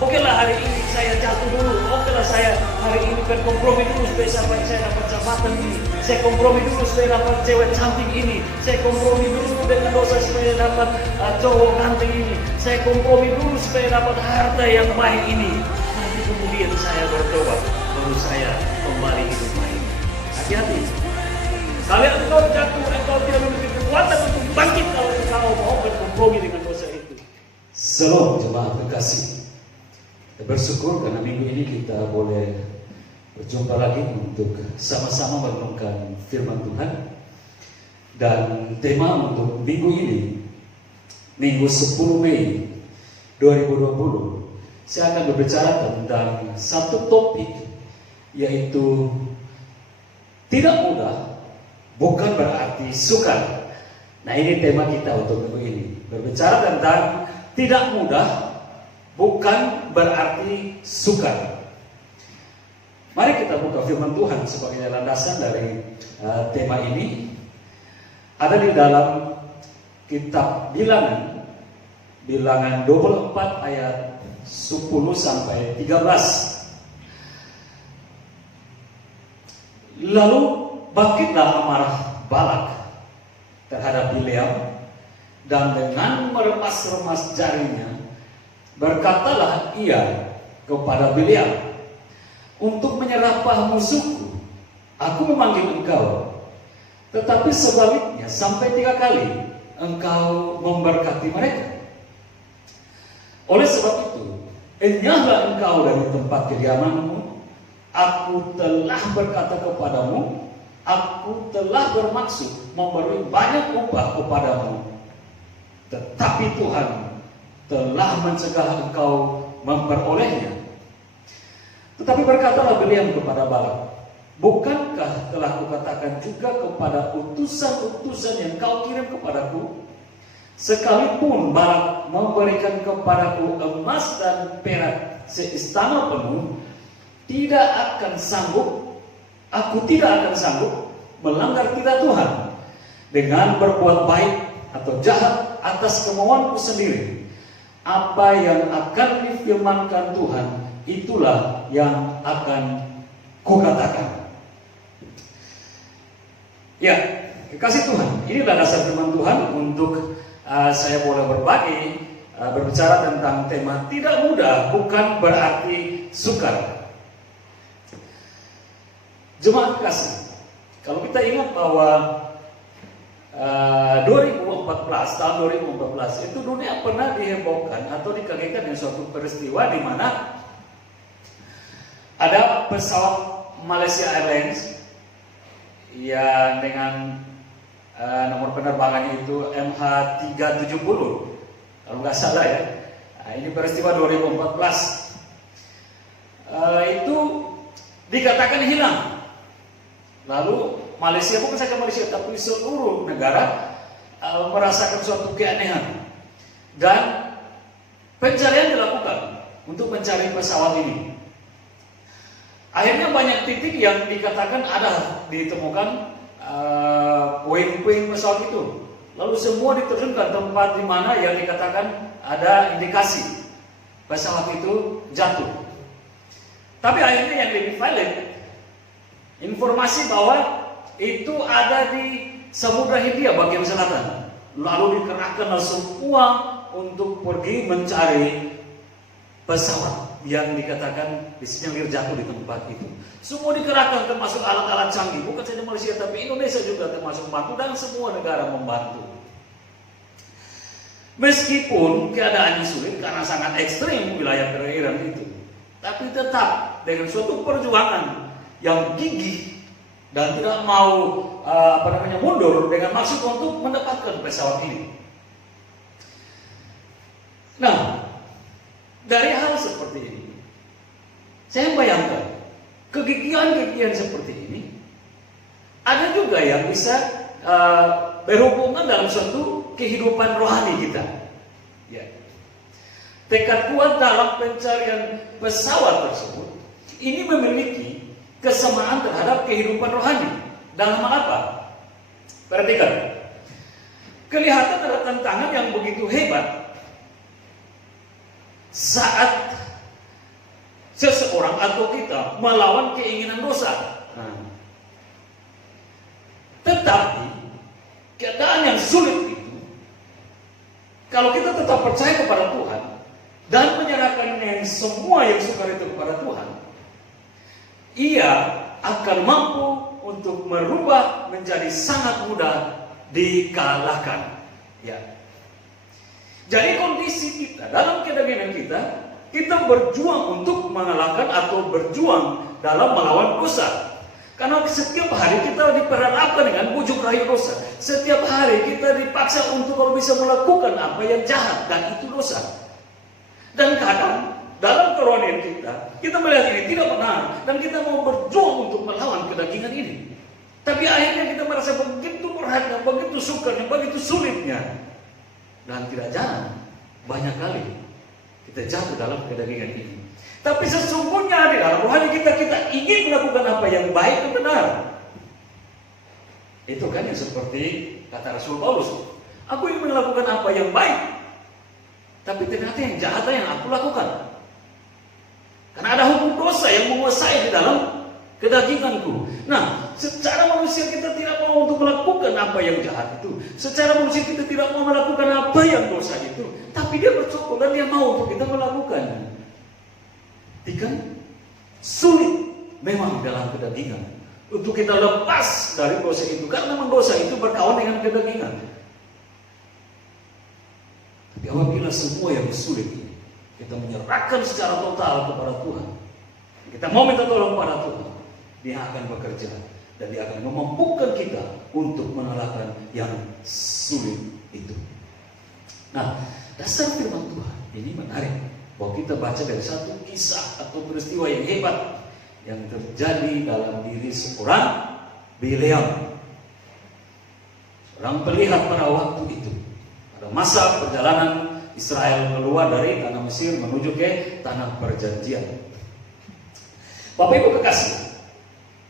Okelah hari ini saya jatuh dulu. Okelah saya hari ini berkompromi dulu supaya saya dapat jabatan ini. Saya kompromi dulu supaya dapat cewek cantik ini. Saya kompromi dulu dengan dosa supaya dapat cowok ganteng ini. Saya kompromi dulu supaya dapat harta yang baik ini. Nanti kemudian saya bertobat, baru saya kembali hidup baik. Hati-hati. Kalau engkau jatuh, engkau tidak memiliki kekuatan untuk bangkit kalau engkau mau berkompromi dengan dosa itu. Shalom jemaat kekasih. Kita bersyukur karena minggu ini kita boleh berjumpa lagi untuk sama-sama merenungkan firman Tuhan. Dan tema untuk minggu ini, minggu 10 Mei 2020, saya akan berbicara tentang satu topik, yaitu tidak mudah bukan berarti sukar. Nah, ini tema kita untuk minggu ini, berbicara tentang tidak mudah bukan berarti sukar. Mari kita buka firman Tuhan sebagai landasan dari tema ini. Ada di dalam kitab Bilangan 24 ayat 10 sampai 13. Lalu bangkitlah amarah Balak terhadap Bileam, dan dengan meremas-remas jarinya berkatalah ia kepada Bileam, untuk menyerapah musuhku, aku memanggil engkau, tetapi sebaliknya sampai 3 kali engkau memberkati mereka. Oleh sebab itu, enyahlah engkau dari tempat kediamanmu. Aku telah berkata kepadamu, aku telah bermaksud memberi banyak upah kepadamu, tetapi Tuhan telah mencegah engkau memperolehnya. Tetapi berkatalah Bileam kepada Balak, bukankah telah kukatakan juga kepada utusan-utusan yang kau kirim kepadaku, sekalipun Balak memberikan kepadaku emas dan perak seistana penuh, aku tidak akan sanggup melanggar titah Tuhan dengan berbuat baik atau jahat atas kemauanku sendiri. Apa yang akan difirmankan Tuhan, itulah yang akan kukatakan. Ya, kekasih Tuhan, inilah dasar firman Tuhan untuk saya boleh berbagi, berbicara tentang tema tidak mudah bukan berarti sukar. Jemaat kekasih, kalau kita ingat bahwa 2014 itu dunia pernah dihebohkan atau dikagetkan dengan suatu peristiwa di mana ada pesawat Malaysia Airlines yang dengan nomor penerbangannya itu MH370, kalau nggak salah ya. Nah, ini peristiwa 2014. Itu dikatakan hilang. Lalu Malaysia, bukan saja Malaysia, tapi seluruh negara merasakan suatu keanehan. Dan pencarian dilakukan untuk mencari pesawat ini. Akhirnya banyak titik yang dikatakan ada ditemukan puing-puing pesawat itu. Lalu semua diterjunkan tempat di mana yang dikatakan ada indikasi pesawat itu jatuh. Tapi akhirnya yang lebih valid, informasi bahwa itu ada di Samudra Hindia bagian selatan. Lalu dikerahkan semua untuk pergi mencari pesawat yang dikatakan disinyalir jatuh di tempat itu. Semua dikerahkan, termasuk alat-alat canggih. Bukan saja Malaysia, tapi Indonesia juga termasuk membantu, dan semua negara membantu. Meskipun keadaannya sulit karena sangat ekstrim wilayah perairan itu, tapi tetap dengan suatu perjuangan yang gigih dan tidak mau mundur dengan maksud untuk mendapatkan pesawat ini. Nah, dari hal seperti ini, saya bayangkan kegigihan-kegigihan seperti ini ada juga yang bisa berhubungan dalam suatu kehidupan rohani kita. Ya. Tekad kuat dalam pencarian pesawat tersebut ini memiliki kesamaan terhadap kehidupan rohani. Dalam hal apa? Perhatikan. Kelihatan ada tantangan yang begitu hebat saat seseorang atau kita melawan keinginan dosa. Tetapi keadaan yang sulit itu, kalau kita tetap percaya kepada Tuhan dan menyerahkan yang semua yang sukar itu kepada Tuhan, ia akan mampu untuk merubah menjadi sangat mudah dikalahkan. Ya. Jadi kondisi kita dalam kedagingan kita berjuang untuk mengalahkan atau berjuang dalam melawan dosa. Karena setiap hari kita diperhadapkan dengan bujuk rayu dosa. Setiap hari kita dipaksa untuk kalau bisa melakukan apa yang jahat, dan itu dosa. Dan kadang dalam kerohanian kita melihat ini tidak benar, dan kita mau berjuang untuk melawan kedagingan ini. Tapi akhirnya kita merasa begitu beratnya, begitu sukarnya, begitu sulitnya. Dan tidak jarang, banyak kali kita jatuh dalam kedagingan ini. Tapi sesungguhnya di dalam rohani kita ingin melakukan apa yang baik dan benar. Itu kan yang seperti kata Rasul Paulus, aku ingin melakukan apa yang baik, tapi ternyata yang jahat yang aku lakukan. Karena ada hukum dosa yang menguasai di dalam kedaginganku. Nah, secara manusia kita tidak mau untuk melakukan apa yang jahat itu. Secara manusia kita tidak mau melakukan apa yang dosa itu. Tapi dia bersyukur dan dia mau untuk kita melakukan. Kan sulit memang dalam kedagingan untuk kita lepas dari dosa itu, karena memang dosa itu berkawan dengan kedagingan. Tapi apabila semua yang sulit ini kita menyerahkan secara total kepada Tuhan, kita mau minta tolong pada Tuhan, Dia akan bekerja dan Dia akan memampukan kita untuk mengalahkan yang sulit itu. Nah, dasar firman Tuhan ini menarik. Bahwa kita baca dari satu kisah atau peristiwa yang hebat yang terjadi dalam diri seorang Bileam, seorang pelihat pada waktu itu, pada masa perjalanan Israel keluar dari tanah Mesir menuju ke tanah perjanjian. Bapak Ibu kekasih,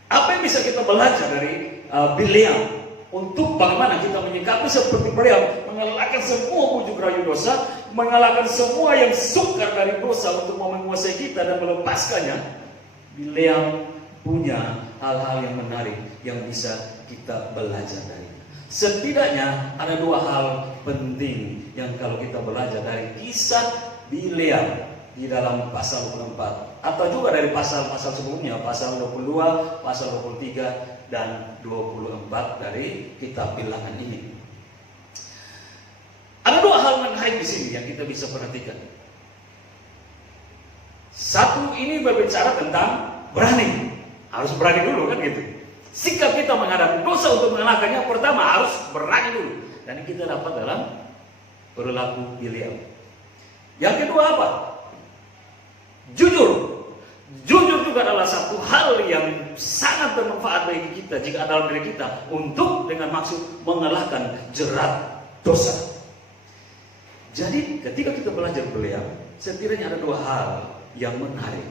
apa yang bisa kita belajar dari Bileam untuk bagaimana kita menyikapi seperti Bileam, mengalahkan semua bujuk rayu dosa, mengalahkan semua yang sukar dari dosa untuk menguasai kita dan melepaskannya. Bileam punya hal-hal yang menarik yang bisa kita belajar dari. Setidaknya ada dua hal penting yang kalau kita belajar dari kisah Bileam di dalam pasal 24 atau juga dari pasal-pasal sebelumnya, pasal 22, pasal 23 dan 24 dari kitab Bilangan ini. Ada dua hal menarik di sini yang kita bisa perhatikan. Satu, ini berbicara tentang berani. Harus berani dulu kan gitu. Sikap kita menghadapi dosa untuk mengalahkannya, pertama harus berani dulu. Dan kita dapat dalam perilaku Bileam. Yang kedua apa? Jujur. Jujur juga adalah satu hal yang sangat bermanfaat bagi kita jika dalam diri kita untuk dengan maksud mengalahkan jerat dosa. Jadi ketika kita belajar Bileam, setidaknya ada dua hal yang menarik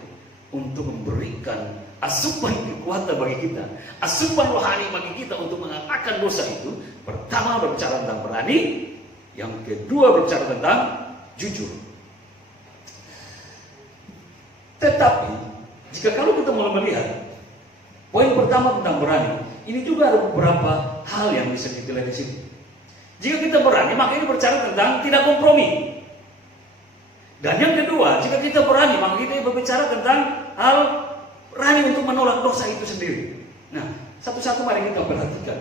untuk memberikan asupan kekuatan bagi kita, asupan rohani bagi kita untuk mengalahkan dosa itu. Pertama berbicara tentang berani, yang kedua berbicara tentang jujur. Tetapi jika kalau kita mulai melihat poin pertama tentang berani, ini juga ada beberapa hal yang bisa kita lihat di sini. Jika kita berani, maka ini berbicara tentang tidak kompromi. Dan yang kedua, jika kita berani, maka kita berbicara tentang hal berani untuk menolak dosa itu sendiri. Nah, satu-satu mari kita perhatikan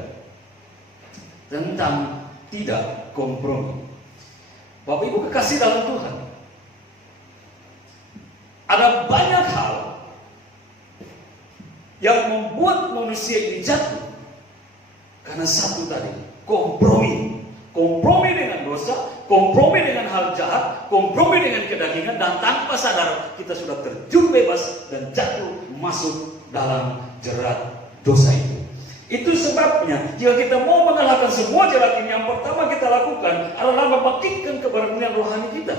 tentang tidak kompromi. Bapak Ibu kekasih dalam Tuhan, ada banyak hal yang membuat manusia ini jatuh karena satu tadi, kompromi. Kompromi dengan dosa, kompromi dengan hal jahat, kompromi dengan kedagingan, dan tanpa sadar kita sudah terjun bebas dan jatuh masuk dalam jerat dosa itu. Itu sebabnya jika kita mau mengalahkan semua jerat ini, yang pertama kita lakukan adalah membangkitkan keberanian rohani kita.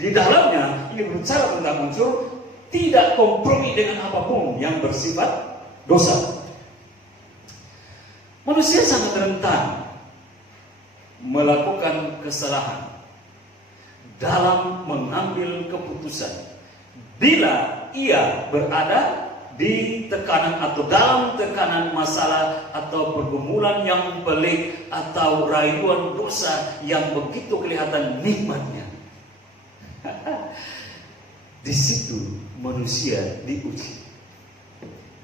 Di dalamnya ini berbicara tentang unsur tidak kompromi dengan apapun yang bersifat dosa. Manusia sangat rentan melakukan kesalahan dalam mengambil keputusan, Bila ia berada di tekanan atau dalam tekanan masalah atau pergumulan yang pelik atau rayuan dosa yang begitu kelihatan nikmatnya. Di situ manusia diuji.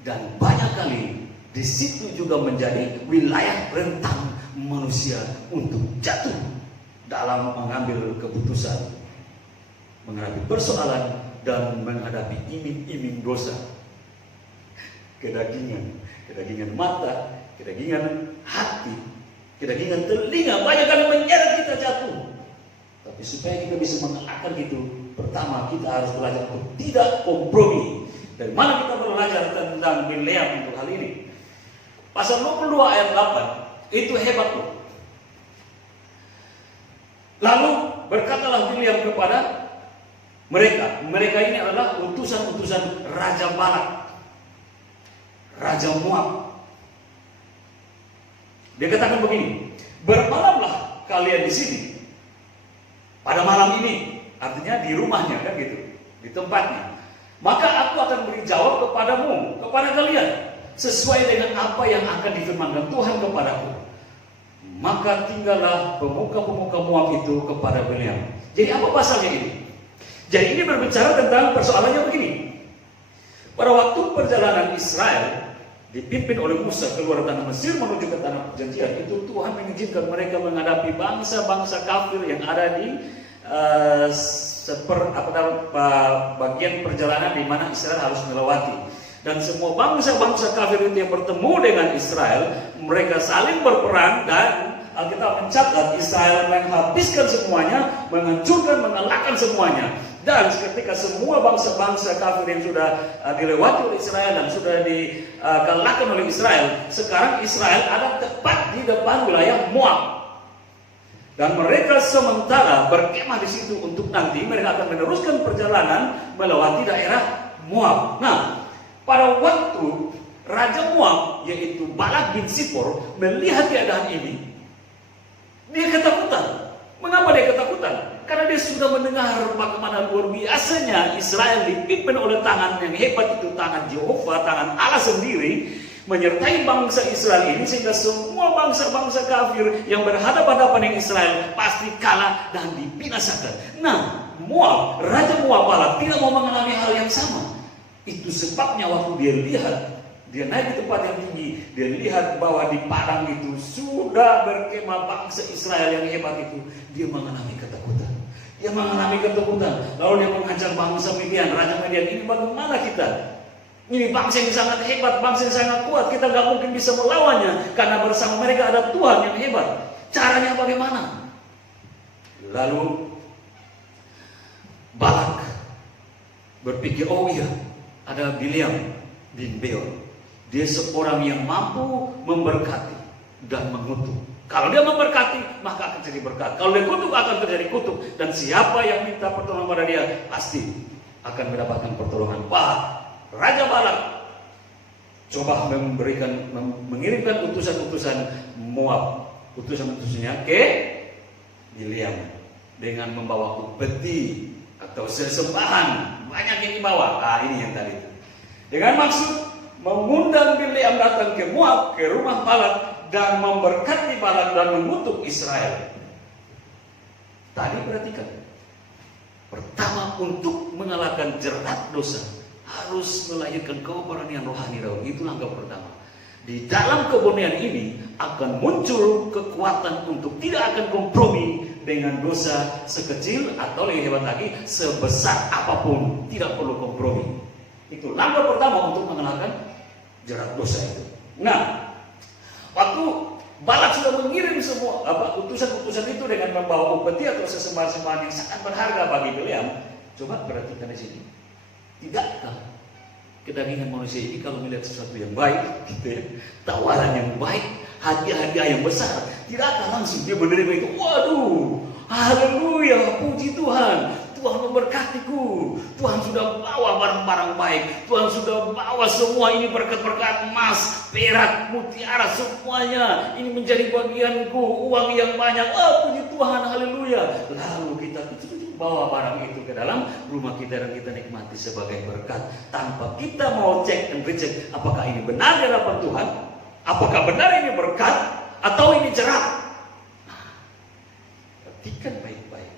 Dan banyak kali di situ juga menjadi wilayah rentang manusia untuk jatuh dalam mengambil keputusan, menghadapi persoalan dan menghadapi iming-iming dosa. Kedagingan mata, kedagingan hati, kedagingan telinga banyak kali menyeret kita jatuh. Tapi supaya kita bisa mengalahkan itu, pertama kita harus belajar untuk tidak kompromi. Dari mana kita belajar tentang Bileam untuk hal ini? Pasal 22 ayat 8 itu hebat loh. Lalu berkatalah Bileam kepada mereka ini adalah utusan-utusan Raja Balak, Raja Moab. Dia katakan begini, bermalamlah kalian di sini pada malam ini, artinya di rumahnya kan gitu, di tempatnya. Maka aku akan beri jawab kepadamu, kepada kalian, sesuai dengan apa yang akan difirmankan Tuhan kepadaku. Maka tinggallah pemuka-pemuka Moab itu kepada Bileam. Jadi apa pasalnya ini? Jadi ini berbicara tentang persoalannya begini. Pada waktu perjalanan Israel dipimpin oleh Musa keluar tanah Mesir menuju ke tanah perjanjian, itu Tuhan mengizinkan mereka menghadapi bangsa-bangsa kafir yang ada di bagian perjalanan di mana Israel harus melewati. Dan semua bangsa-bangsa kafir itu yang bertemu dengan Israel, mereka saling berperang dan Alkitab mencatat Israel menghabiskan semuanya, menghancurkan, mengalahkan semuanya. Dan ketika semua bangsa-bangsa kafir yang sudah dilewati oleh Israel dan sudah dikalahkan oleh Israel, sekarang Israel ada tepat di depan wilayah Moab. Dan mereka sementara berkemah di situ untuk nanti mereka akan meneruskan perjalanan melewati daerah Moab. Nah, pada waktu Raja Moab yaitu Balak bin Sipor melihat keadaan ini, dia ketakutan. Mengapa dia ketakutan? Karena dia sudah mendengar bagaimana luar biasanya Israel dipimpin oleh tangan yang hebat itu, tangan Jehovah, tangan Allah sendiri, menyertai bangsa Israel ini, sehingga semua bangsa-bangsa kafir yang berhadapan-hadapan dengan Israel pasti kalah dan dibinasakan. Nah, Moab, Raja Moab Balak tidak mau mengalami hal yang sama. Itu sebabnya waktu dia lihat, dia naik di tempat yang tinggi, dia lihat bahwa di padang itu sudah berkemah bangsa Israel yang hebat itu, dia mengalami ketakutan. Dia mengalami ketakutan. Lalu dia menghajar bangsa Midian, Raja Midian. Ini bagaimana kita? Ini bangsa yang sangat hebat, bangsa yang sangat kuat. Kita gak mungkin bisa melawannya, karena bersama mereka ada Tuhan yang hebat. Caranya bagaimana? Lalu Balak berpikir, oh iya, ada Bileam bin Beor. Dia seorang yang mampu memberkati dan mengutuk. Kalau dia memberkati, maka akan terjadi berkat. Kalau dia kutuk, akan terjadi kutuk. Dan siapa yang minta pertolongan pada dia, pasti akan mendapatkan pertolongan. Pak, Raja Balak coba mengirimkan utusan-utusan Moab, utusan-utusannya ke Bileam dengan membawa upeti atau sesembahan. Banyak yang dibawa. Ini yang tadi itu. Dengan maksud mengundang Bileam datang ke Moab, ke rumah Balak, dan memberkati Balak dan mengutuk Israel. Tadi perhatikan, pertama untuk mengalahkan jerat dosa harus melahirkan keberanian rohani. Itu langkah pertama. Di dalam keberanian ini akan muncul kekuatan untuk tidak akan kompromi dengan dosa sekecil atau lebih hebat lagi sebesar apapun, tidak perlu kompromi. Itu langkah pertama untuk mengalahkan jerat dosa itu. Nah, waktu Balak sudah mengirim semua utusan-utusan itu dengan membawa upeti atau sesembahan-sembahan yang sangat berharga bagi Bileam. Coba perhatikan di sini. Tidakkah kedagingan manusia ini kalau melihat sesuatu yang baik, gitu ya, tawaran yang baik, hadiah-hadiah yang besar, tidakkah langsung dia menerima itu? Waduh, haleluya, puji Tuhan. Tuhan memberkatiku, Tuhan sudah bawa barang-barang baik, Tuhan sudah bawa semua ini berkat-berkat emas, perak, mutiara, semuanya ini menjadi bagianku, uang yang banyak. Puji Tuhan, haleluya. Lalu kita bawa barang itu ke dalam rumah kita dan kita nikmati sebagai berkat tanpa kita mau cek dan recheck apakah ini benar di hadapan Tuhan, apakah benar ini berkat atau ini jerat. Nah, perhatikan baik-baik.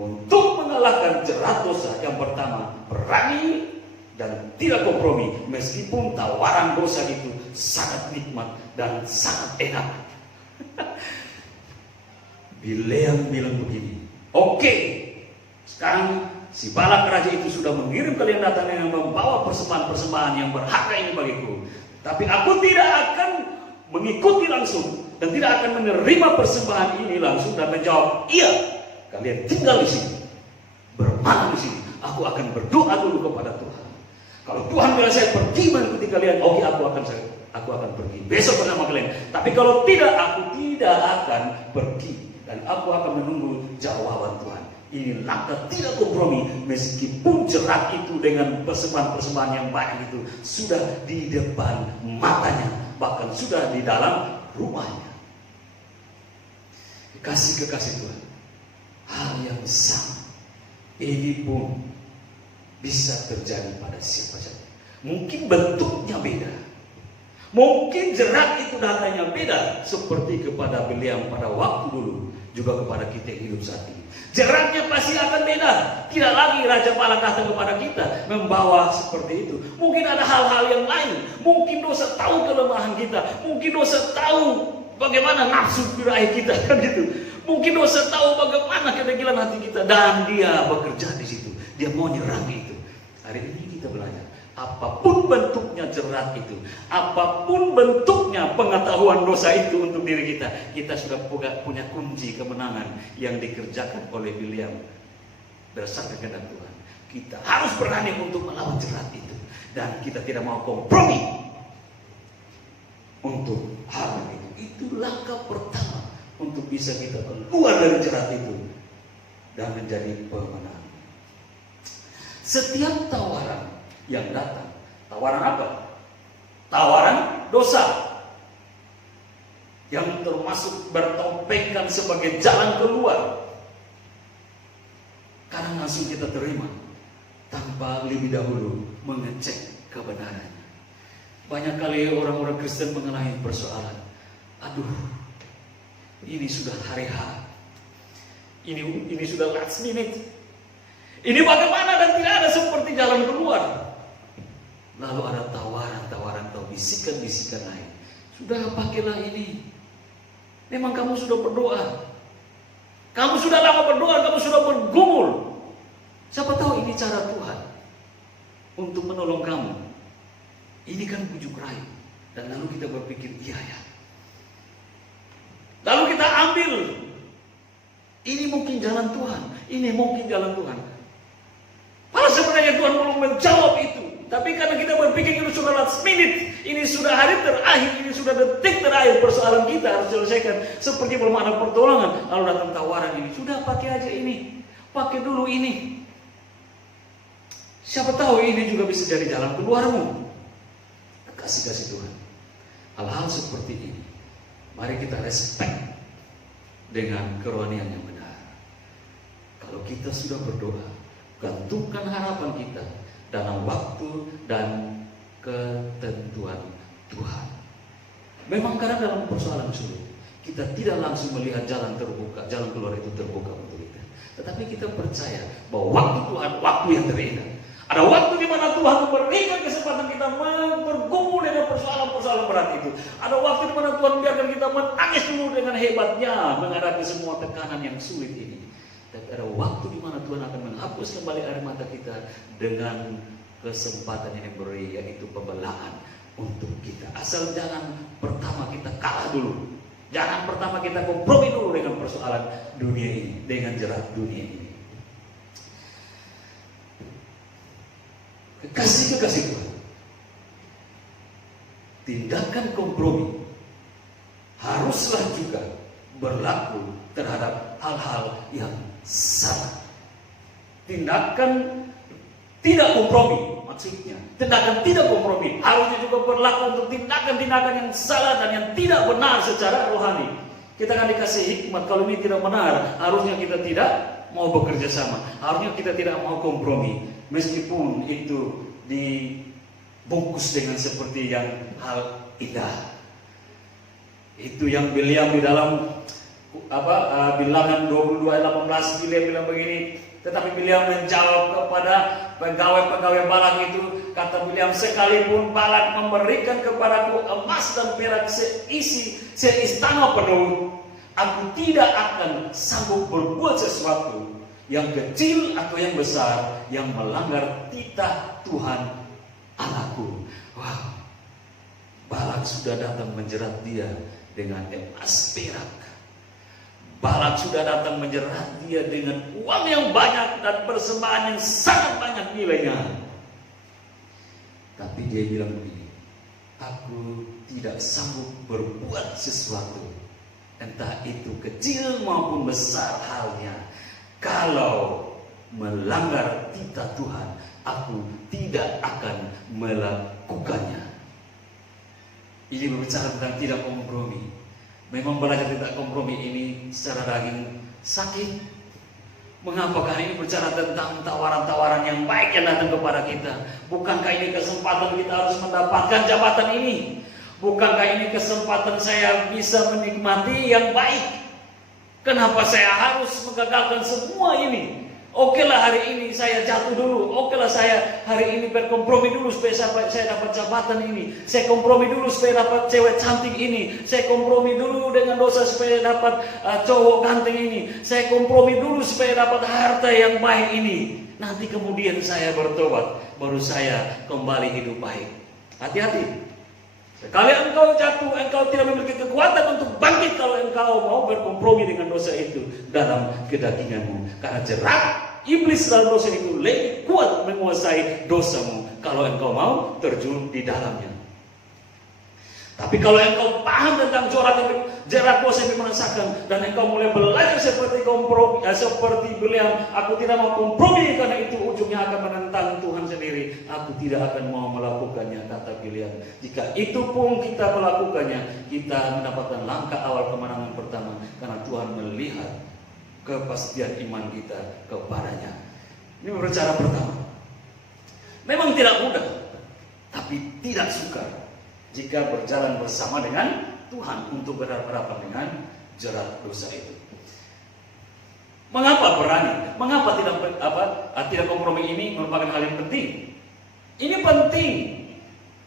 Untuk mengalahkan jerat dosa, yang pertama berani dan tidak kompromi, meskipun tawaran dosa itu sangat nikmat dan sangat enak. Bileam bilang begini, oke, sekarang si Balak raja itu sudah mengirim kalian datang yang membawa persembahan-persembahan yang berharga ini bagiku. Tapi aku tidak akan mengikuti langsung dan tidak akan menerima persembahan ini langsung dan menjawab, iya, kalian tinggal di sini, bermalam di sini. Aku akan berdoa dulu kepada Tuhan. Kalau Tuhan bilang saya pergi mengikuti kalian, oke, aku akan pergi besok bersama kalian. Tapi kalau tidak, aku tidak akan pergi. Dan aku akan menunggu jawaban Tuhan. Ini langkah tidak kompromi, meskipun jerat itu dengan persembahan-persembahan yang banyak itu sudah di depan matanya, bahkan sudah di dalam rumahnya. Kekasih-kekasih Tuhan, hal yang sama ini pun bisa terjadi pada siapa saja. Mungkin bentuknya beda, mungkin jerat itu datanya beda, seperti kepada Bileam pada waktu dulu, juga kepada kita yang hidup saat ini. Jeratnya pasti akan beda. Tidak lagi Raja Balak datang kepada kita membawa seperti itu. Mungkin ada hal-hal yang lain. Mungkin dosa tahu kelemahan kita. Mungkin dosa tahu bagaimana nafsu birahi kita, kan gitu. Mungkin dosa tahu bagaimana kedegilan hati kita, dan dia bekerja di situ. Dia mau nyerang itu. Hari ini kita belajar, apapun bentuknya jerat itu, apapun bentuknya pengetahuan dosa itu untuk diri kita, kita sudah punya kunci kemenangan yang dikerjakan oleh Bileam berdasarkan kehendak Tuhan. Kita harus berani untuk melawan jerat itu, dan kita tidak mau kompromi untuk hal itu. Itu langkah pertama untuk bisa kita keluar dari jerat itu dan menjadi pemenang. Setiap tawaran yang datang, tawaran apa? Tawaran dosa, yang termasuk bertopengkan sebagai jalan keluar, kadang langsung kita terima tanpa lebih dahulu mengecek kebenarannya. Banyak kali orang-orang Kristen mengalami persoalan, aduh, ini sudah hari H, ini sudah last minute, ini bagaimana dan tidak ada seperti jalan keluar. Lalu ada tawaran-tawaran atau bisikan-bisikan lain. Sudah, pakailah ini. Memang kamu sudah berdoa. Kamu sudah lama berdoa, kamu sudah bergumul. Siapa tahu ini cara Tuhan untuk menolong kamu. Ini kan bujuk rayu. Dan lalu kita berpikir, iya ya. Lalu kita ambil. Ini mungkin jalan Tuhan. Ini mungkin jalan Tuhan. Padahal sebenarnya Tuhan belum menjawab itu. Tapi karena kita berpikir ini sudah last minute, ini sudah hari terakhir, ini sudah detik terakhir, persoalan kita harus selesaikan. Seperti belum ada pertolongan, lalu datang tawaran ini. Sudah, pakai aja ini, pakai dulu ini. Siapa tahu ini juga bisa jadi jalan keluarmu. Kasih Tuhan. Hal-hal seperti ini, mari kita respect dengan kerohanian yang benar. Kalau kita sudah berdoa, gantungkan harapan kita dalam waktu dan ketentuan Tuhan. Memang karena dalam persoalan sulit, kita tidak langsung melihat jalan terbuka, jalan keluar itu terbuka untuk kita. Tetapi kita percaya bahwa waktu Tuhan, waktu yang terindah. Ada waktu di mana Tuhan memberikan kesempatan kita bergumul dengan persoalan-persoalan berat itu. Ada waktu di mana Tuhan biarkan kita menangis dulu dengan hebatnya menghadapi semua tekanan yang sulit ini. Tapi ada waktu di mana Tuhan akan menghapus kembali air mata kita dengan kesempatan yang diberi, yaitu pembelaan untuk kita. Asal jangan pertama kita kalah dulu. Jangan pertama kita kompromi dulu dengan persoalan dunia ini, dengan jerat dunia ini. Kekasih-kekasih Tuhan, tindakan kompromi haruslah juga berlaku terhadap hal-hal yang salah. Tindakan tidak kompromi, maksudnya tindakan tidak kompromi harusnya juga berlaku untuk tindakan-tindakan yang salah dan yang tidak benar secara rohani. Kita akan dikasih hikmat, kalau ini tidak benar harusnya kita tidak mau bekerja sama. Harusnya kita tidak mau kompromi, meskipun itu dibungkus dengan seperti yang hal indah. Itu yang Bileam di dalam Bilangan 22 ayat 18, Bileam bilang begini. Tetapi Bileam menjawab kepada pegawai-pegawai Balak itu, kata Bileam, sekalipun Balak memberikan kepadaku emas dan perak seistana penuh, aku tidak akan sanggup berbuat sesuatu yang kecil atau yang besar yang melanggar titah Tuhan Allahku. Wow, Balak sudah datang menjerat dia dengan emas perak. Balak sudah datang menjerat dia dengan uang yang banyak dan persembahan yang sangat banyak nilainya. Tapi dia bilang begini, aku tidak sanggup berbuat sesuatu, entah itu kecil maupun besar halnya. Kalau melanggar titah Tuhan, aku tidak akan melakukannya. Ini berbicara tentang tidak kompromi. Memang belajar tidak kompromi ini secara daging sakit. Mengapa kali ini bicara tentang tawaran-tawaran yang baik yang datang kepada kita? Bukankah ini kesempatan kita harus mendapatkan jabatan ini? Bukankah ini kesempatan saya bisa menikmati yang baik? Kenapa saya harus menggagalkan semua ini? Okelah hari ini saya jatuh dulu. Okelah saya hari ini berkompromi dulu supaya saya dapat jabatan ini. Saya kompromi dulu supaya dapat cewek cantik ini. Saya kompromi dulu dengan dosa supaya dapat cowok ganteng ini. Saya kompromi dulu supaya dapat harta yang baik ini. Nanti kemudian saya bertobat, baru saya kembali hidup baik. Hati-hati. Sekali engkau jatuh, engkau tidak memiliki kekuatan untuk bangkit kalau engkau mau berkompromi dengan dosa itu dalam kedaginganmu. Karena jerat iblis dalam dosa itu lebih kuat menguasai dosamu kalau engkau mau terjun di dalamnya. Tapi kalau engkau paham tentang jerat dosa yang merasakan dan engkau mulai belajar seperti Bileam, aku tidak mau kompromi karena itu ujungnya akan menentang Tuhan sendiri. Aku tidak akan mau melakukannya, kata Bileam. Jika itu pun kita melakukannya, kita mendapatkan langkah awal kemenangan pertama karena Tuhan melihat kepastian iman kita kepadanya. Ini berbicara pertama. Memang tidak mudah, tapi tidak sukar jika berjalan bersama dengan Tuhan untuk berhadapan dengan jerat dosa itu. Mengapa berani? Mengapa tidak kompromi ini merupakan hal yang penting? Ini penting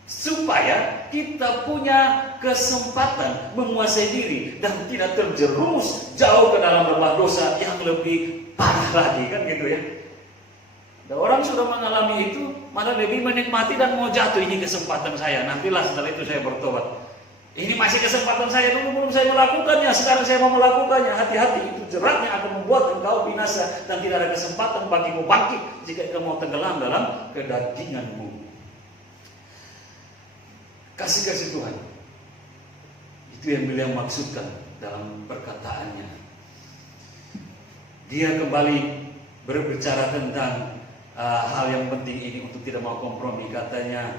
supaya kita punya kesempatan menguasai diri dan tidak terjerumus jauh ke dalam lembah dosa yang lebih parah lagi, kan gitu ya. Dan orang sudah mengalami itu malah lebih menikmati dan mau jatuh, ini kesempatan saya, nantilah setelah itu saya bertobat. Ini masih kesempatan saya, dulu belum saya melakukannya, sekarang saya mau melakukannya. Hati-hati, itu jeratnya akan membuat engkau binasa dan tidak ada kesempatan bagimu bangkit jika engkau mau tenggelam dalam kedaginganmu. Kasih-kasih Tuhan, itu yang beliau maksudkan dalam perkataannya. Dia kembali berbicara tentang hal yang penting ini untuk tidak mau kompromi. Katanya,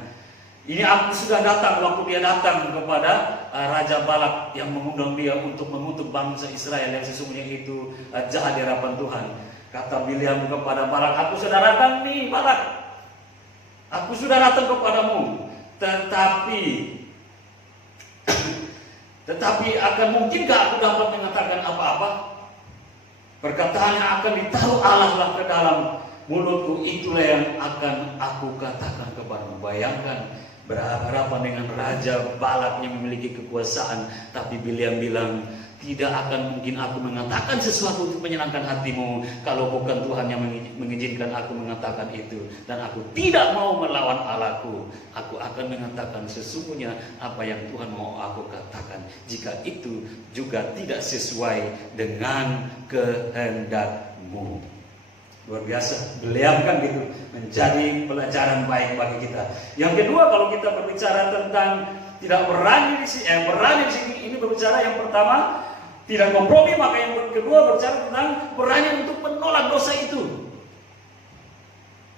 ini aku sudah datang, waktu dia datang kepada Raja Balak yang mengundang dia untuk mengutuk bangsa Israel yang sesungguhnya itu jahat di hadapan Tuhan. Kata Bileam kepada Balak, aku sudah datang nih Balak, aku sudah datang kepadamu, tetapi akan mungkinkah aku dapat mengatakan apa-apa? Perkataan yang akan ditaruh Allah lah ke dalam mulutku, itulah yang akan aku katakan kepadamu. Bayangkan berhadapan dengan Raja Balak yang memiliki kekuasaan, tapi Bileam bilang, tidak akan mungkin aku mengatakan sesuatu untuk menyenangkan hatimu kalau bukan Tuhan yang mengizinkan aku mengatakan itu. Dan aku tidak mau melawan Allahku. Aku akan mengatakan sesungguhnya apa yang Tuhan mau aku katakan, jika itu juga tidak sesuai dengan kehendakmu. Luar biasa, Bileam kan gitu, menjadi pelajaran baik bagi kita. Yang kedua, kalau kita berbicara tentang tidak berani di sini, berani di sini, ini berbicara yang pertama tidak kompromi, maka yang kedua berbicara tentang berani untuk menolak dosa itu.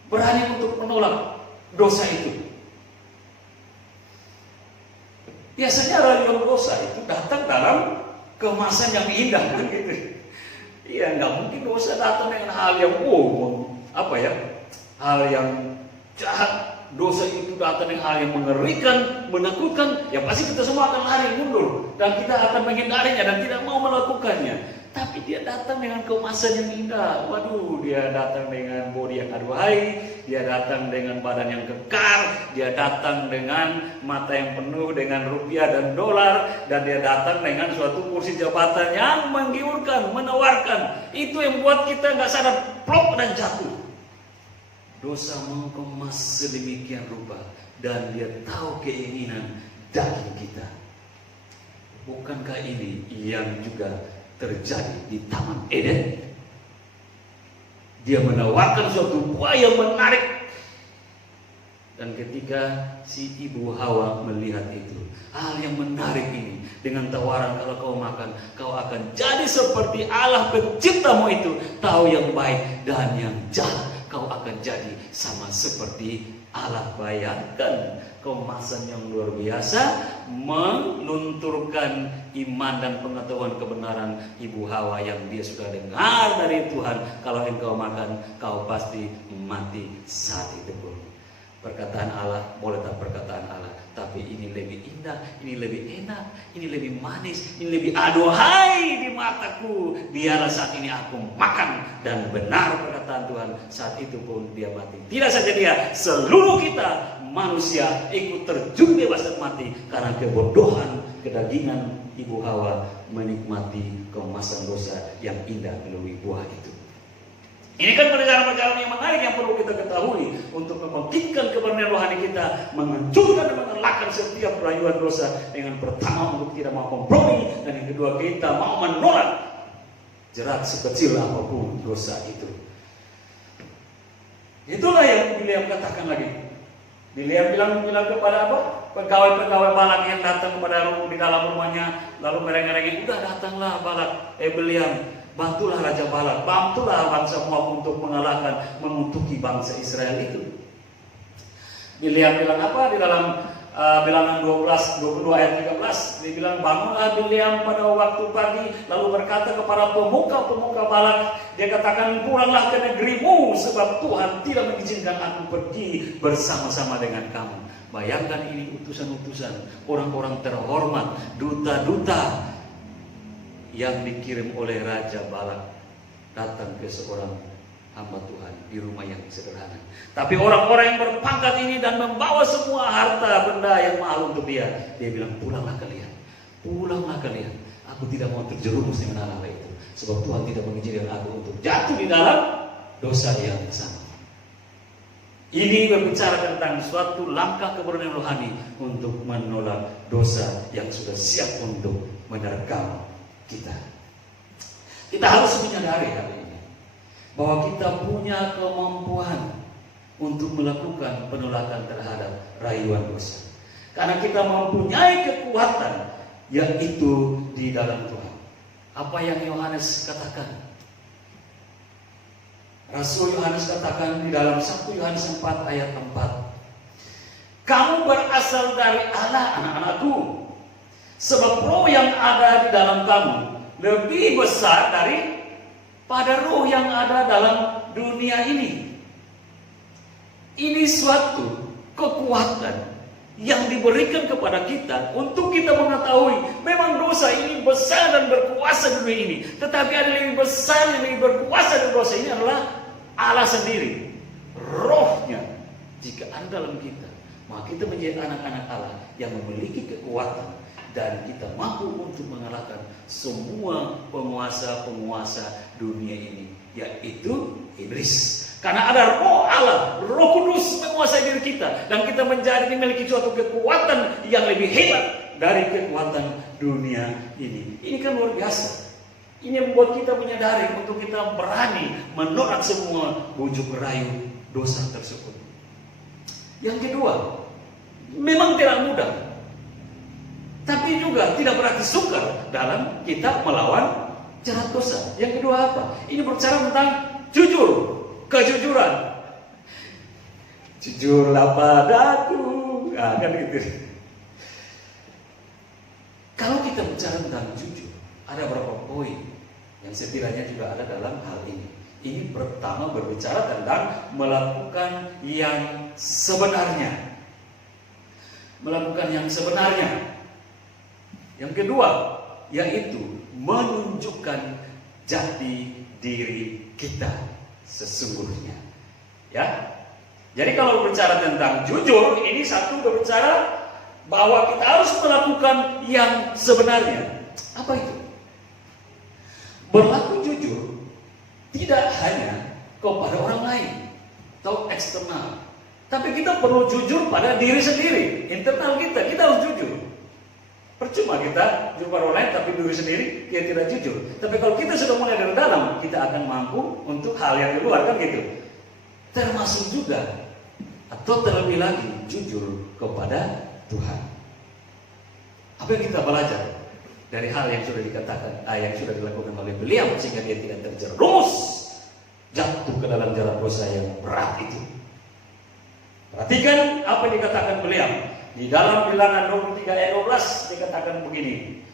Berani untuk menolak dosa itu. Biasanya radio dosa itu datang dalam kemasan yang indah, kan gitu. Iya, nggak mungkin dosa datang dengan hal yang hal yang jahat. Dosa itu datang dengan hal yang mengerikan, menakutkan. Ya pasti kita semua akan lari mundur dan kita akan menghindarinya dan tidak mau melakukannya. Tapi dia datang dengan kemasan yang indah. Waduh, dia datang dengan bodi yang aduhai, dia datang dengan badan yang kekar, dia datang dengan mata yang penuh dengan rupiah dan dolar, dan dia datang dengan suatu kursi jabatan yang menggiurkan, menawarkan. Itu yang buat kita nggak sadar, plok dan jatuh. Dosa mengemas sedemikian rupa, dan dia tahu keinginan daging kita. Bukankah ini yang juga terjadi di Taman Eden? Dia menawarkan suatu buah yang menarik, dan ketika si ibu Hawa melihat itu, hal yang menarik ini, dengan tawaran kalau kau makan, kau akan jadi seperti Allah penciptamu itu, tahu yang baik dan yang jahat. Kau akan jadi sama seperti Allah. Bayangkan kemasan yang luar biasa, melunturkan iman dan pengetahuan kebenaran ibu Hawa yang dia sudah dengar dari Tuhan. Kalau engkau makan, kau pasti mati saat itu pun. Perkataan Allah, boleh tak perkataan Allah, tapi ini lebih indah, ini lebih enak, ini lebih manis, ini lebih aduhai di mataku. Biarlah saat ini aku makan, dan benar perkataan Tuhan, saat itu pun dia mati. Tidak saja dia, seluruh kita manusia ikut terjun bebas dan mati karena kebodohan, kedagingan ibu Hawa menikmati kemasan dosa yang indah melalui buah itu. Ini kan perjalanan-perjalanan yang menarik yang perlu kita ketahui untuk membangkitkan keberanian rohani kita, menghancurkan dan mengelakkan setiap rayuan dosa. Dengan pertama untuk tidak mau kompromi, dan yang kedua kita mau menolak jerat sekecil apapun dosa itu. Itulah yang Bileam katakan lagi. Bileam bilang kepada apa? Pegawai-pegawai Balak yang datang kepada di dalam rumahnya, lalu merengek-rengek, udah datanglah Balak, Bileam, bantulah Raja Balak, bantulah bangsa Moab untuk mengalahkan, mengutuki bangsa Israel itu. Bileam bilang apa di dalam Bilangan 22 ayat 13? Dia bilang, bangunlah Bileam pada waktu pagi, lalu berkata kepada pemuka-pemuka Balak, dia katakan, pulanglah ke negerimu, sebab Tuhan tidak mengizinkan aku pergi bersama-sama dengan kamu. Bayangkan ini utusan-utusan, orang-orang terhormat, duta-duta yang dikirim oleh Raja Balak datang ke seorang hamba Tuhan di rumah yang sederhana. Tapi orang-orang yang berpangkat ini dan membawa semua harta benda yang mahal untuk dia, dia bilang, pulanglah kalian, aku tidak mau terjerumus dengan hal itu, sebab Tuhan tidak mengizinkan aku untuk jatuh di dalam dosa yang sama. Ini berbicara tentang suatu langkah keberanian rohani untuk menolak dosa yang sudah siap untuk menerkam kita. Kita harus menyadari hal ini, bahwa kita punya kemampuan untuk melakukan penolakan terhadap rayuan dosa, karena kita mempunyai kekuatan yaitu di dalam Tuhan. Apa yang Yohanes katakan? Rasul Yohanes katakan di dalam 1 Yohanes 4 ayat 4, kamu berasal dari Allah, anak-anakku, sebab roh yang ada di dalam kamu lebih besar daripada roh yang ada dalam dunia ini. Ini suatu kekuatan yang diberikan kepada kita untuk kita mengetahui memang dosa ini besar dan berkuasa di dunia ini, tetapi ada yang lebih besar, yang lebih berkuasa dari dosa ini adalah Allah sendiri. Rohnya jika ada dalam kita, maka kita menjadi anak-anak Allah yang memiliki kekuatan, dan kita mampu untuk mengalahkan semua penguasa-penguasa dunia ini, yaitu iblis. Karena ada roh Allah, roh kudus menguasai diri kita, dan kita menjadi memiliki suatu kekuatan yang lebih hebat dari kekuatan dunia ini. Ini kan luar biasa. Ini yang membuat kita menyadari untuk kita berani menolak semua bujuk rayu dosa tersebut. Yang kedua, memang tidak mudah, tapi juga tidak berarti sukar dalam kita melawan jerat dosa. Yang kedua apa? Ini berbicara tentang jujur, kejujuran. Jujurlah padaku, kan gitu. Kalau kita bicara tentang jujur, ada berapa poin yang sekiranya juga ada dalam hal ini. Ini pertama berbicara tentang melakukan yang sebenarnya. Melakukan yang sebenarnya. Yang kedua, yaitu menunjukkan jati diri kita sesungguhnya. Ya. Jadi kalau berbicara tentang jujur, ini satu berbicara bahwa kita harus melakukan yang sebenarnya. Apa itu? Berlaku jujur tidak hanya kepada orang lain atau eksternal, tapi kita perlu jujur pada diri sendiri, internal kita harus jujur. Percuma kita jujur pada orang lain tapi diri sendiri kita tidak jujur. Tapi kalau kita sudah mulai dari dalam, kita akan mampu untuk hal yang di luar, kan gitu. Termasuk juga atau terlebih lagi jujur kepada Tuhan. Apa yang kita belajar dari hal yang sudah dikatakan, yang sudah dilakukan oleh beliau sehingga dia tidak terjerumus jatuh ke dalam jalan dosa yang berat itu. Perhatikan apa yang dikatakan beliau di dalam Bilangan 23 ayat 12 dikatakan begini.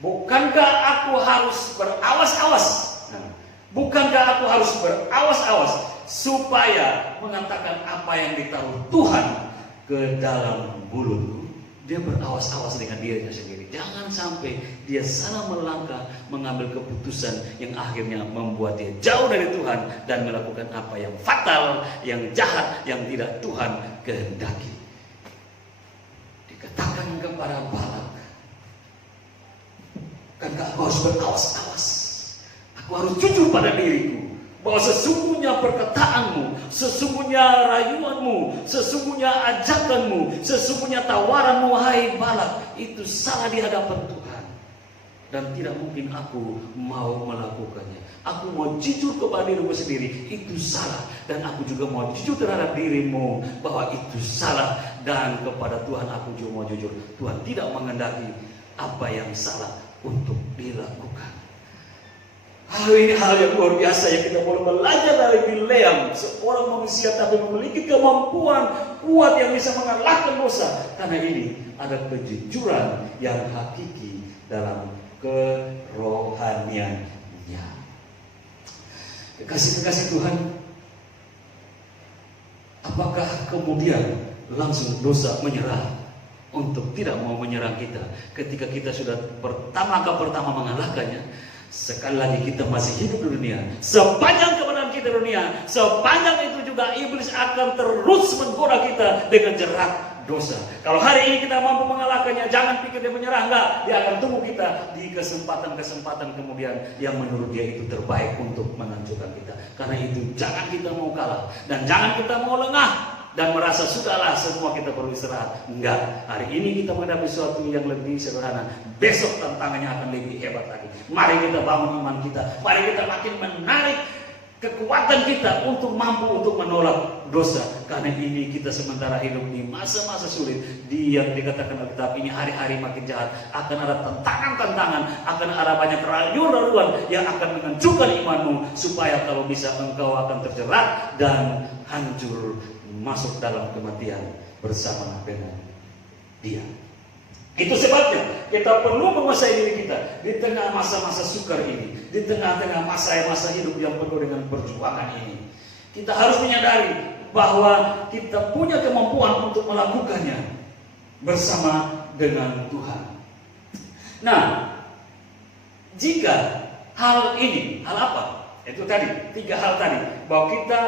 Bukankah aku harus berawas-awas? Bukankah aku harus berawas-awas supaya mengatakan apa yang ditaruh Tuhan ke dalam mulutku? Dia berawas-awas dengan dirinya sendiri. Jangan sampai dia salah melangkah mengambil keputusan yang akhirnya membuat dia jauh dari Tuhan dan melakukan apa yang fatal, yang jahat, yang tidak Tuhan kehendaki. Dikatakan kepada Balak, bukankah aku harus berawas-awas? Aku harus jujur pada diriku bahwa sesungguhnya perkataanmu, sesungguhnya rayuanmu, sesungguhnya ajakanmu, sesungguhnya tawaranmu, hai Balak, itu salah di hadapan Tuhan. Dan tidak mungkin aku mau melakukannya. Aku mau jujur kepada dirimu sendiri, itu salah. Dan aku juga mau jujur terhadap dirimu bahwa itu salah. Dan kepada Tuhan aku juga mau jujur. Tuhan tidak menghendaki apa yang salah untuk dilakukan. Hal ini hal yang luar biasa yang kita boleh belajar dari Bileam, seorang manusia tapi memiliki kemampuan kuat yang bisa mengalahkan dosa. Karena ini ada kejujuran yang hakiki dalam kerohaniannya. Kekasih-kekasih Tuhan, apakah kemudian langsung dosa menyerah untuk tidak mau menyerang kita ketika kita sudah pertama mengalahkannya? Sekali lagi kita masih hidup di dunia. Sepanjang kebenaran kita di dunia, sepanjang itu juga iblis akan terus menggoda kita dengan jerat dosa. Kalau hari ini kita mampu mengalahkannya, jangan pikir dia menyerah, enggak. Dia akan tunggu kita di kesempatan-kesempatan kemudian yang menurut dia itu terbaik untuk menghancurkan kita. Karena itu jangan kita mau kalah dan jangan kita mau lengah dan merasa sudahlah semua kita perlu istirahat. Enggak, hari ini kita menghadapi sesuatu yang lebih sederhana. Besok tantangannya akan lebih hebat lagi. Mari kita bangun iman kita. Mari kita makin menarik kekuatan kita untuk mampu untuk menolak dosa. Karena ini kita sementara hidup di masa-masa sulit. Yang dikatakan Alkitab ini hari-hari makin jahat. Akan ada tantangan-tantangan, akan ada banyak rayuan-rayuan yang akan menghancurkan imanmu, supaya kalau bisa engkau akan terjerat dan hancur, masuk dalam kematian bersama dengan dia. Itu sebabnya kita perlu menguasai diri kita di tengah masa-masa sukar ini, di tengah-tengah masa-masa hidup yang penuh dengan perjuangan ini. Kita harus menyadari bahwa kita punya kemampuan untuk melakukannya bersama dengan Tuhan. Nah, jika hal ini, hal apa? Itu tadi, 3 hal tadi, bahwa kita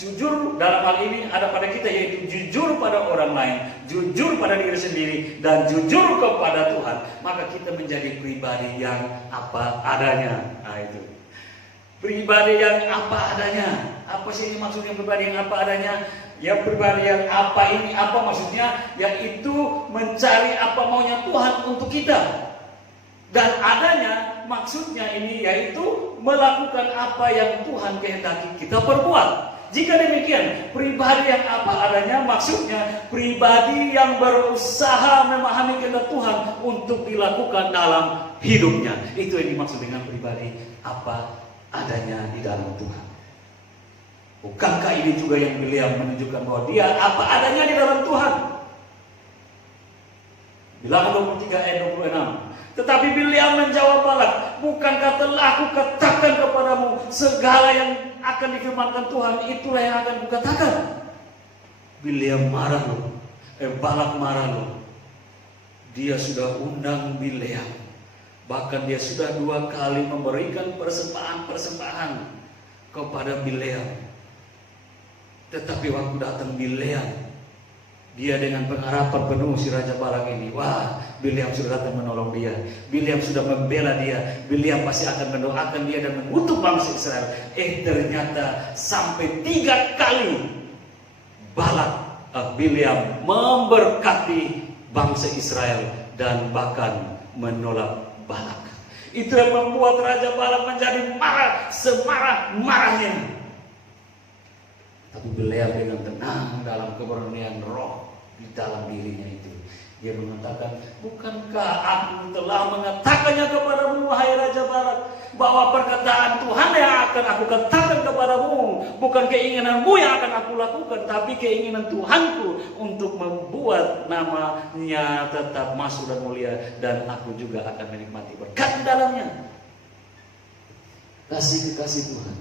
jujur dalam hal ini ada pada kita, yaitu jujur pada orang lain, jujur pada diri sendiri, dan jujur kepada Tuhan. Maka kita menjadi pribadi yang apa adanya. Nah itu, pribadi yang apa adanya. Apa sih ini maksudnya pribadi yang apa adanya? Ya, pribadi yang apa ini, apa maksudnya? Yaitu mencari apa maunya Tuhan untuk kita. Dan adanya maksudnya ini yaitu melakukan apa yang Tuhan kehendaki kita perbuat. Jika demikian, pribadi yang apa adanya maksudnya pribadi yang berusaha memahami kehendak Tuhan untuk dilakukan dalam hidupnya. Itu yang dimaksud dengan pribadi apa adanya di dalam Tuhan. Bukankah ini juga yang beliau menunjukkan bahwa dia apa adanya di dalam Tuhan? Bilangan 23 ayat 26. Tetapi Bileam menjawab Balak, bukankah telah aku katakan kepadamu segala yang akan difirmankan Tuhan, itulah yang akan kukatakan. Bileam marah loh, Balak marah loh. Dia sudah undang Bileam, bahkan dia sudah 2 kali memberikan persembahan kepada Bileam. Tetapi waktu datang Bileam, dia dengan pengharapan penuh si Raja Balak ini, wah, Bileam sudah datang menolong dia, Bileam sudah membela dia, Bileam pasti akan mendoakan dia dan mengutuk bangsa Israel. Ternyata sampai 3 kali Bileam memberkati bangsa Israel dan bahkan menolak Balak. Itu yang membuat Raja Balak menjadi marah, semarah-marahnya. Tapi Bileam dengan tenang dalam keberanian roh di dalam dirinya itu, dia mengatakan, bukankah aku telah mengatakannya kepadamu, wahai Raja Balak, bahwa perkataan Tuhan yang akan aku katakan kepadamu, bukan keinginanmu yang akan aku lakukan, tapi keinginan Tuhanku untuk membuat namanya tetap masuk dan mulia, dan aku juga akan menikmati berkat di dalamnya. Kasih-kasih Tuhan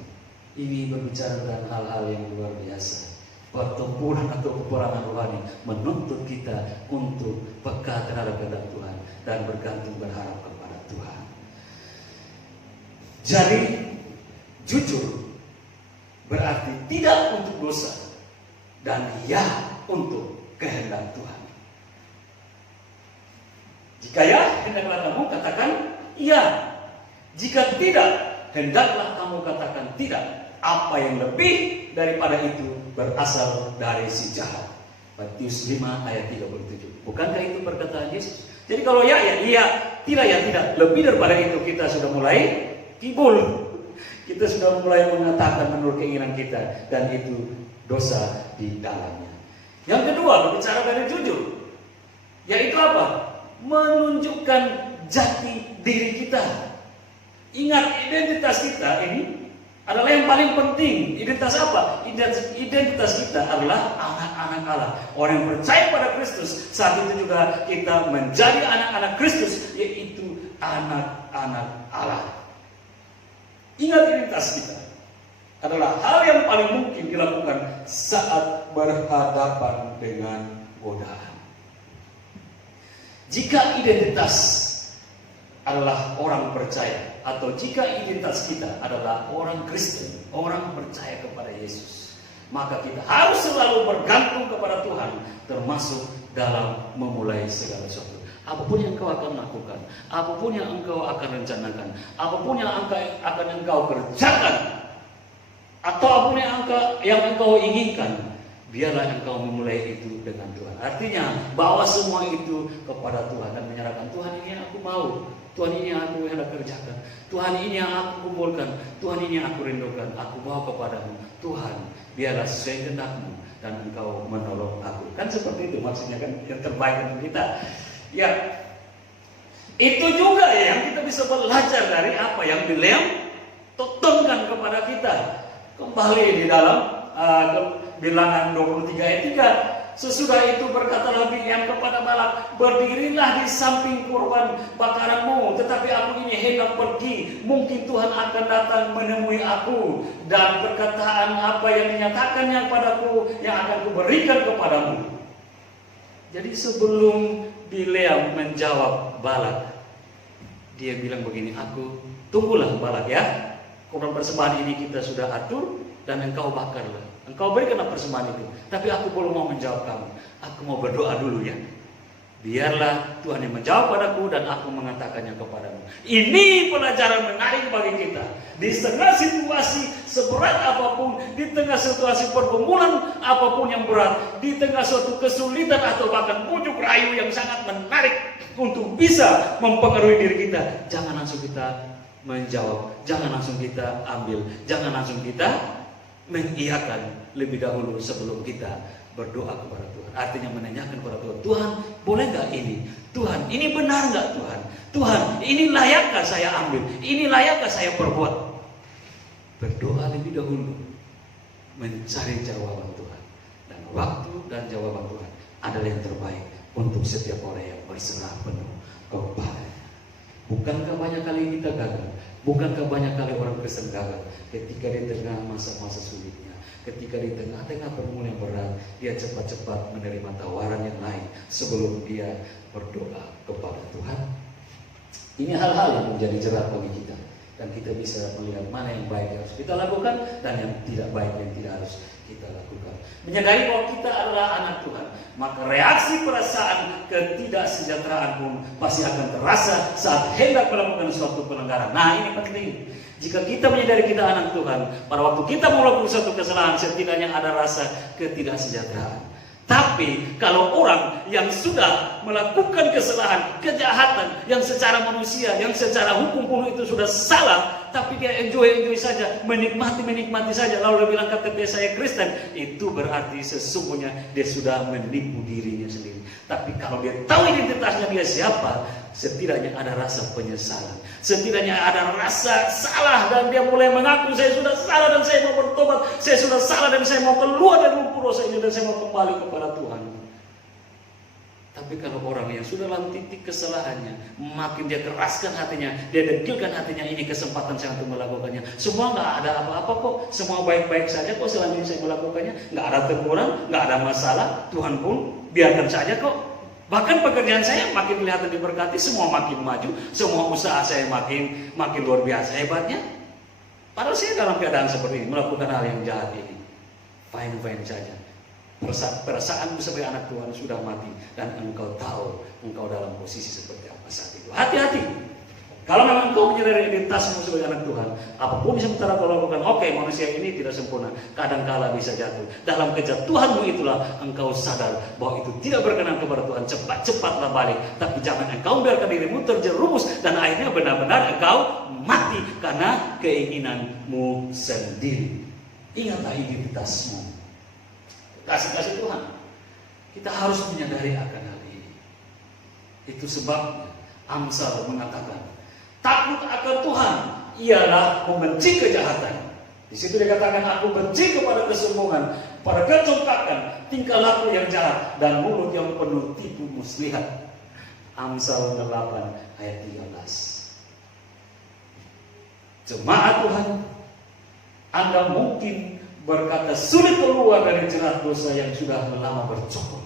ini berbicara tentang hal-hal yang luar biasa. Pertempuran atau peperangan rohani menuntut kita untuk peka terhadap kehendak Tuhan dan bergantung berharap kepada Tuhan. Jadi jujur berarti tidak untuk dosa dan ya untuk kehendak Tuhan. Jika ya, hendaklah kamu katakan iya. Jika tidak, hendaklah kamu katakan tidak. Apa yang lebih daripada itu berasal dari si jahat. Matius 5 ayat 37. Bukankah itu perkataan Yesus? Jadi kalau ya, ya iya, tidak ya tidak. Lebih daripada itu kita sudah mulai kibul. Kita sudah mulai mengatakan menurut keinginan kita, dan itu dosa di dalamnya. Yang kedua, berbicara dari jujur, yaitu apa? Menunjukkan jati diri kita. Ingat, identitas kita ini adalah yang paling penting. Identitas apa? Identitas kita adalah anak-anak Allah. Orang yang percaya pada Kristus, saat itu juga kita menjadi anak-anak Kristus, yaitu anak-anak Allah. Ingat, identitas kita adalah hal yang paling mungkin dilakukan saat berhadapan dengan godaan. Jika identitas adalah orang percaya, atau jika identitas kita adalah orang Kristen, orang percaya kepada Yesus, maka kita harus selalu bergantung kepada Tuhan, termasuk dalam memulai segala sesuatu. Apapun yang engkau akan lakukan, apapun yang engkau akan rencanakan, apapun yang akan engkau kerjakan, atau apapun yang engkau inginkan, biarlah engkau memulai itu dengan Tuhan. Artinya bawa semua itu kepada Tuhan dan menyerahkan, Tuhan, ini yang aku mau, Tuhan, ini yang aku hendak kerjakan, Tuhan, ini yang aku kumpulkan, Tuhan, ini yang aku rindukan, aku bawa kepadamu. Tuhan, biarlah sesuai kehendak-Mu dan engkau menolong aku. Kan seperti itu maksudnya, kan, yang terbaik untuk kita. Ya, itu juga ya yang kita bisa belajar dari apa yang Bileam tontonkan kepada kita. Kembali di dalam Bilangan 23 ayat 3. Sesudah itu berkatalah Bileam kepada Balak, berdirilah di samping kurban bakaranmu, tetapi aku ini hendak pergi. Mungkin Tuhan akan datang menemui aku, dan perkataan apa yang dinyatakannya padaku yang akan kuberikan kepadamu. Jadi sebelum Bileam menjawab Balak, dia bilang begini, aku tunggulah Balak ya, kurban persembahan ini kita sudah atur dan engkau bakarlah, engkau berikanlah persembahan itu, tapi aku belum mau menjawab kamu, aku mau berdoa dulu ya. Biarlah Tuhan yang menjawab padaku dan aku mengatakannya kepadamu. Ini pelajaran menarik bagi kita. Di tengah situasi seberat apapun, di tengah situasi pergumulan apapun yang berat, di tengah suatu kesulitan atau bahkan bujuk rayu yang sangat menarik untuk bisa mempengaruhi diri kita, jangan langsung kita menjawab, jangan langsung kita ambil, jangan langsung kita mengiyakan lebih dahulu sebelum kita berdoa kepada Tuhan. Artinya menanyakan kepada Tuhan, Tuhan boleh nggak ini? Tuhan ini benar nggak Tuhan? Tuhan ini layakkah saya ambil? Ini layakkah saya perbuat? Berdoa lebih dahulu, mencari jawaban Tuhan. Dan waktu dan jawaban Tuhan adalah yang terbaik. untuk setiap orang yang berserah penuh kepada. Bukankah banyak kali kita gagal? Bukankah banyak kali orang Kristen gagal ketika di tengah masa-masa sulitnya, ketika di tengah-tengah pergumulan yang berat, dia cepat-cepat menerima tawaran yang lain sebelum dia berdoa kepada Tuhan? Ini hal-hal yang menjadi jerat bagi kita, dan kita bisa melihat mana yang baik yang harus kita lakukan dan yang tidak baik yang tidak harus kita lakukan. Menyadari bahwa kita adalah anak Tuhan, maka reaksi perasaan ketidaksejahteraan pun pasti akan terasa saat hendak melakukan suatu pelanggaran. Nah, ini penting. Jika kita menyadari kita anak Tuhan, pada waktu kita melakukan suatu kesalahan, setidaknya ada rasa ketidaksejahteraan. Tapi kalau orang yang sudah melakukan kesalahan, kejahatan yang secara manusia, yang secara hukum pun itu sudah salah, tapi dia enjoy saja, menikmati saja, lalu dia bilang KTP saya Kristen, itu berarti sesungguhnya dia sudah menipu dirinya sendiri. Tapi kalau dia tahu identitasnya dia siapa, setidaknya ada rasa penyesalan, setidaknya ada rasa salah, dan dia mulai mengaku, saya sudah salah dan saya mau bertobat, saya sudah salah dan saya mau keluar dari lumpur dosa ini dan saya mau kembali kepada Tuhan. Tapi kalau orang yang sudah dalam titik kesalahannya, makin dia keraskan hatinya, dia dekilkan hatinya, ini kesempatan saya untuk melakukannya. Semua nggak ada apa-apa kok, semua baik-baik saja kok selama ini saya melakukannya, nggak ada teguran, nggak ada masalah, Tuhan pun biarkan saja kok. Bahkan pekerjaan saya makin kelihatan diberkati, semua makin maju, semua usaha saya makin luar biasa hebatnya. Padahal saya dalam keadaan seperti ini, melakukan hal yang jahat ini, fine saja. Perasaanmu sebagai anak Tuhan sudah mati, dan engkau tahu engkau dalam posisi seperti apa saat itu. Hati-hati. Kalau memang engkau menyadari identitasmu sebagai anak Tuhan, apapun yang sementara kau lakukan, oke, manusia ini tidak sempurna, kadang-kala bisa jatuh. Dalam kejatuhanmu itulah engkau sadar bahwa itu tidak berkenan kepada Tuhan. Cepat-cepatlah balik, tapi jangan engkau biarkan dirimu terjerumus dan akhirnya benar-benar engkau mati karena keinginanmu sendiri. Ingatlah identitasmu. Kasih Tuhan, kita harus menyadari akan hal ini. Itu sebabnya Amsal mengatakan, takut akan Tuhan ialah membenci kejahatan. Di situ dikatakan, aku benci kepada kesombongan, pada kecongkakan, tingkah laku yang jahat, dan mulut yang penuh tipu muslihat. Amsal 8 ayat 13. Jemaat Tuhan, Anda mungkin berkata sulit keluar dari jerat dosa yang sudah lama bercokol.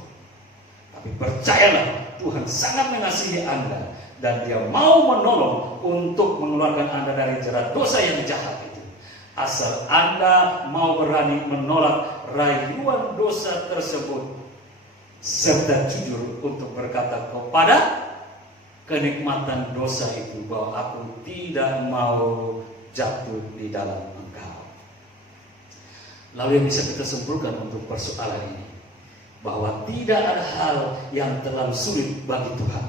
Tapi percayalah, Tuhan sangat mengasihi Anda, dan Dia mau menolong untuk mengeluarkan Anda dari jerat dosa yang jahat itu. Asal Anda mau berani menolak rayuan dosa tersebut, serta jujur untuk berkata kepada kenikmatan dosa itu bahwa aku tidak mau jatuh di dalam engkau. Lalu yang bisa kita simpulkan untuk persoalan ini, bahwa tidak ada hal yang terlalu sulit bagi Tuhan.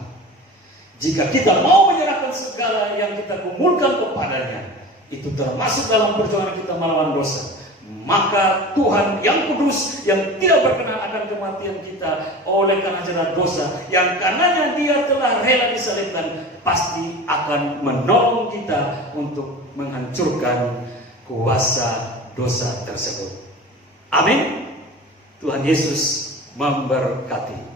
Jika kita mau menyerahkan segala yang kita kumpulkan kepadanya, itu termasuk dalam perjuangan kita melawan dosa, maka Tuhan yang kudus, yang tidak berkenan akan kematian kita oleh karena jerat dosa, yang karenanya Dia telah rela disalibkan, pasti akan menolong kita untuk menghancurkan kuasa dosa tersebut. Amin. Tuhan Yesus memberkati.